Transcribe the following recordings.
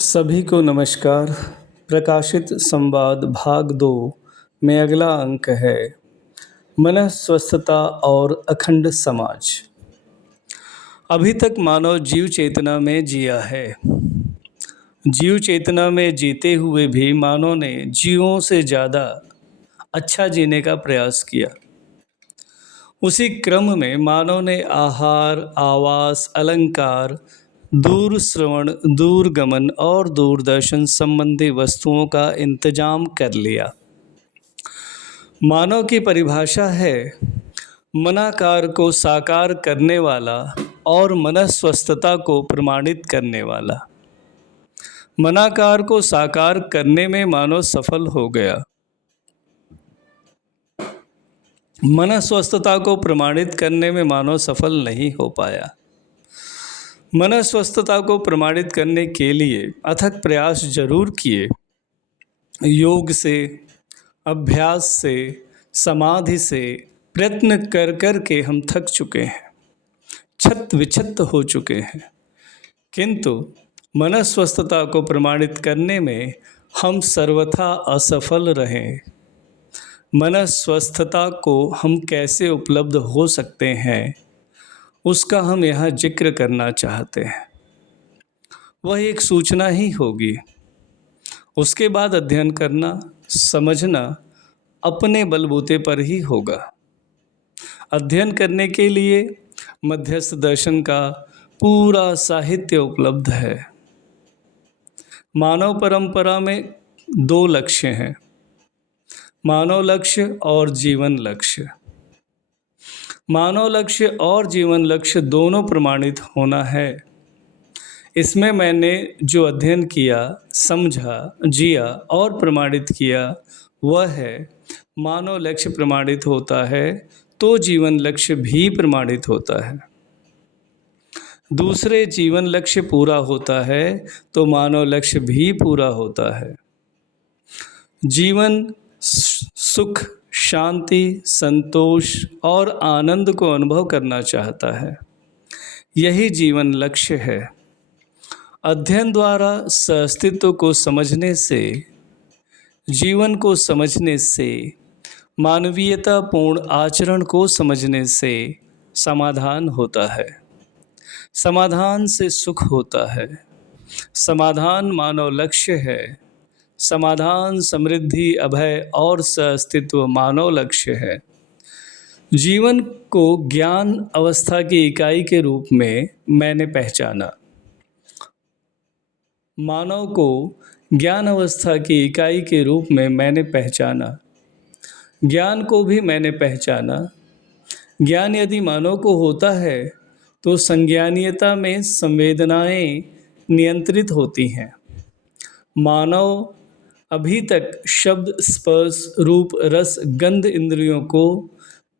सभी को नमस्कार। प्रकाशित संवाद भाग 2 में अगला अंक है मनस्वस्थता और अखंड समाज। अभी तक मानव जीव चेतना में जिया है। जीव चेतना में जीते हुए भी मानव ने जीवों से ज़्यादा अच्छा जीने का प्रयास किया। उसी क्रम में मानव ने आहार, आवास, अलंकार, दूर श्रवण, दूरगमन और दूरदर्शन संबंधी वस्तुओं का इंतजाम कर लिया। मानव की परिभाषा है मनाकार को साकार करने वाला और मनस्वस्थता को प्रमाणित करने वाला। मनाकार को साकार करने में मानव सफल हो गया। मनस्वस्थता को प्रमाणित करने में मानव सफल नहीं हो पाया। मनस्वस्थता को प्रमाणित करने के लिए अथक प्रयास जरूर किए। योग से, अभ्यास से, समाधि से प्रयत्न कर कर के हम थक चुके हैं, छत विछत हो चुके हैं। किंतु मनस्वस्थता को प्रमाणित करने में हम सर्वथा असफल रहे। मनस्वस्थता को हम कैसे उपलब्ध हो सकते हैं, उसका हम यहाँ जिक्र करना चाहते हैं। वह एक सूचना ही होगी। उसके बाद अध्ययन करना, समझना अपने बलबूते पर ही होगा। अध्ययन करने के लिए मध्यस्थ दर्शन का पूरा साहित्य उपलब्ध है। मानव परंपरा में 2 लक्ष्य हैं, मानव लक्ष्य और जीवन लक्ष्य। मानव लक्ष्य और जीवन लक्ष्य दोनों प्रमाणित होना है। इसमें मैंने जो अध्ययन किया, समझा, जिया और प्रमाणित किया वह है मानव लक्ष्य प्रमाणित होता है तो जीवन लक्ष्य भी प्रमाणित होता है। दूसरे जीवन लक्ष्य पूरा होता है तो मानव लक्ष्य भी पूरा होता है। जीवन सुख, शांति, संतोष और आनंद को अनुभव करना चाहता है। यही जीवन लक्ष्य है। अध्ययन द्वारा अस्तित्व को समझने से, जीवन को समझने से, मानवीयतापूर्ण आचरण को समझने से समाधान होता है। समाधान से सुख होता है। समाधान मानव लक्ष्य है। समाधान, समृद्धि, अभय और अस्तित्व मानव लक्ष्य है। जीवन को ज्ञान अवस्था की इकाई के रूप में मैंने पहचाना। मानव को ज्ञान अवस्था की इकाई के रूप में मैंने पहचाना। ज्ञान को भी मैंने पहचाना। ज्ञान यदि मानव को होता है तो संज्ञानीयता में संवेदनाएं नियंत्रित होती हैं। मानव अभी तक शब्द, स्पर्श, रूप, रस, गंध इंद्रियों को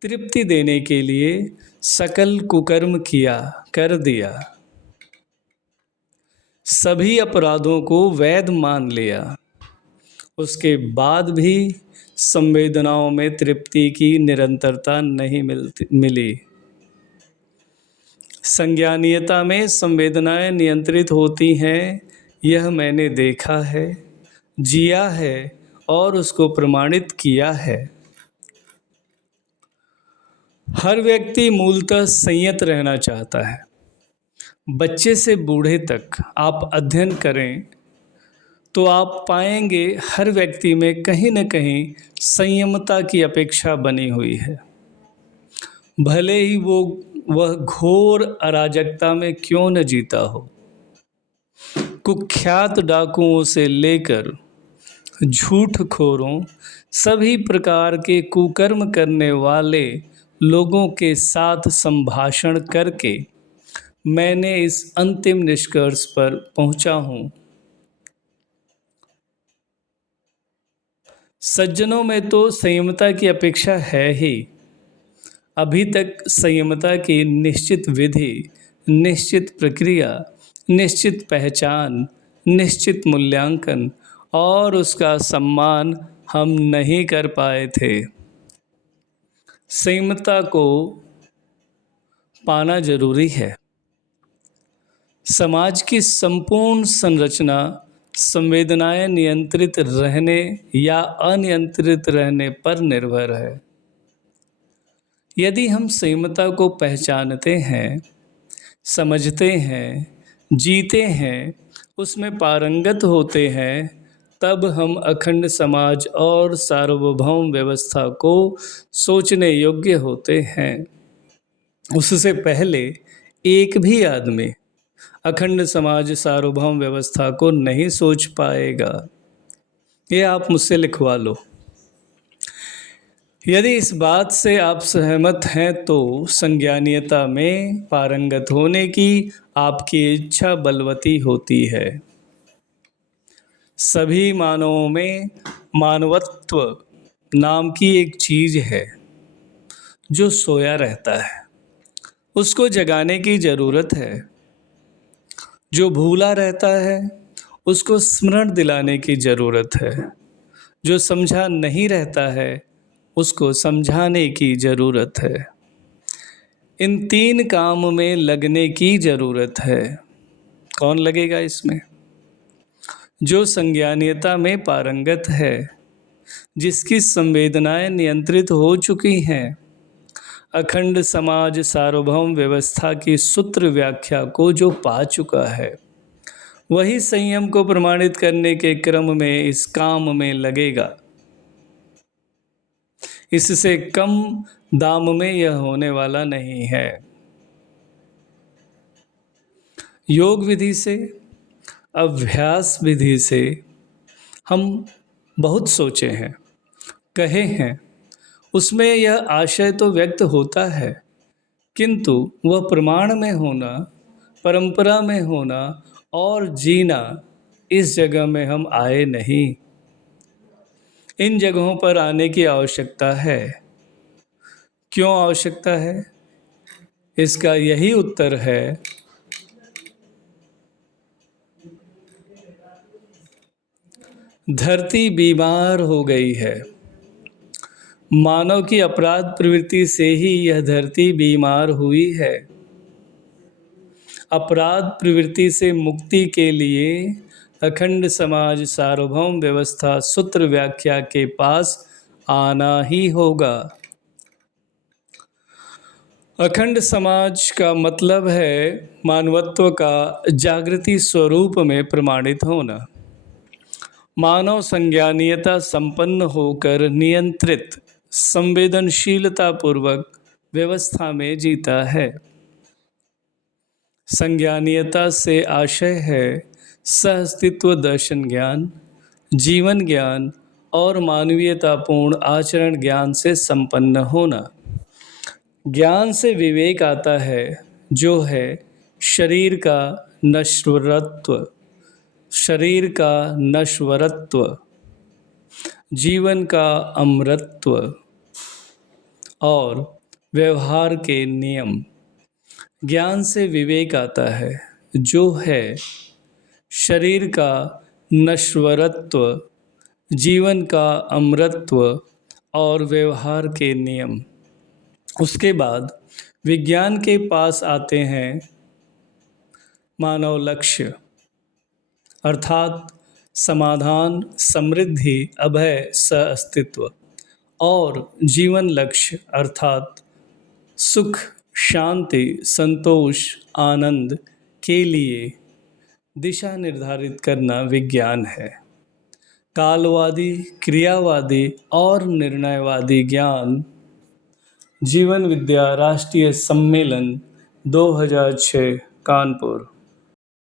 तृप्ति देने के लिए सकल कुकर्म कर दिया। सभी अपराधों को वैध मान लिया। उसके बाद भी संवेदनाओं में तृप्ति की निरंतरता नहीं मिली। संज्ञानीयता में संवेदनाएं नियंत्रित होती हैं, यह मैंने देखा है, जिया है और उसको प्रमाणित किया है। हर व्यक्ति मूलतः संयत रहना चाहता है। बच्चे से बूढ़े तक आप अध्ययन करें तो आप पाएंगे हर व्यक्ति में कहीं न कहीं संयमता की अपेक्षा बनी हुई है। भले ही वह घोर अराजकता में क्यों न जीता हो। कुख्यात डाकुओं से लेकर झूठखोरों, सभी प्रकार के कुकर्म करने वाले लोगों के साथ संभाषण करके मैंने इस अंतिम निष्कर्ष पर पहुंचा हूँ। सज्जनों में तो संयमता की अपेक्षा है ही। अभी तक संयमता की निश्चित विधि, निश्चित प्रक्रिया, निश्चित पहचान, निश्चित मूल्यांकन और उसका सम्मान हम नहीं कर पाए थे। संयमता को पाना जरूरी है। समाज की संपूर्ण संरचना संवेदनाएं नियंत्रित रहने या अनियंत्रित रहने पर निर्भर है। यदि हम संयमता को पहचानते हैं, समझते हैं, जीते हैं, उसमें पारंगत होते हैं, तब हम अखंड समाज और सार्वभौम व्यवस्था को सोचने योग्य होते हैं। उससे पहले एक भी आदमी अखंड समाज सार्वभौम व्यवस्था को नहीं सोच पाएगा। ये आप मुझसे लिखवा लो। यदि इस बात से आप सहमत हैं तो संज्ञानीयता में पारंगत होने की आपकी इच्छा बलवती होती है। सभी मानवों में मानवत्व नाम की एक चीज है जो सोया रहता है, उसको जगाने की जरूरत है। जो भूला रहता है उसको स्मरण दिलाने की जरूरत है। जो समझा नहीं रहता है उसको समझाने की जरूरत है। इन तीन काम में लगने की जरूरत है। कौन लगेगा इसमें? जो संज्ञानीयता में पारंगत है, जिसकी संवेदनाएं नियंत्रित हो चुकी हैं, अखंड समाज सार्वभौम व्यवस्था की सूत्र व्याख्या को जो पा चुका है, वही संयम को प्रमाणित करने के क्रम में इस काम में लगेगा। इससे कम दाम में यह होने वाला नहीं है। योग विधि से, अभ्यास विधि से हम बहुत सोचे हैं, कहे हैं, उसमें यह आशय तो व्यक्त होता है, किंतु वह प्रमाण में होना, परंपरा में होना और जीना, इस जगह में हम आए नहीं। इन जगहों पर आने की आवश्यकता है। क्यों आवश्यकता है? इसका यही उत्तर है, धरती बीमार हो गई है। मानव की अपराध प्रवृत्ति से ही यह धरती बीमार हुई है। अपराध प्रवृत्ति से मुक्ति के लिए अखंड समाज सार्वभौम व्यवस्था सूत्र व्याख्या के पास आना ही होगा। अखंड समाज का मतलब है मानवत्व का जागृति स्वरूप में प्रमाणित होना। मानव संज्ञानीयता संपन्न होकर नियंत्रित संवेदनशीलता पूर्वक व्यवस्था में जीता है। संज्ञानीयता से आशय है सहअस्तित्व दर्शन ज्ञान, जीवन ज्ञान और मानवीयतापूर्ण आचरण ज्ञान से संपन्न होना। ज्ञान से विवेक आता है, जो है शरीर का नश्वरत्व, शरीर का नश्वरत्व, जीवन का अमरत्व और व्यवहार के नियम। ज्ञान से विवेक आता है, जो है शरीर का नश्वरत्व, जीवन का अमरत्व और व्यवहार के नियम। उसके बाद विज्ञान के पास आते हैं मानव लक्ष्य, अर्थात समाधान, समृद्धि, अभय, सहअस्तित्व, और जीवन लक्ष्य अर्थात सुख, शांति, संतोष, आनंद के लिए दिशा निर्धारित करना विज्ञान है। कालवादी, क्रियावादी और निर्णयवादी ज्ञान। जीवन विद्या राष्ट्रीय सम्मेलन 2006 कानपुर।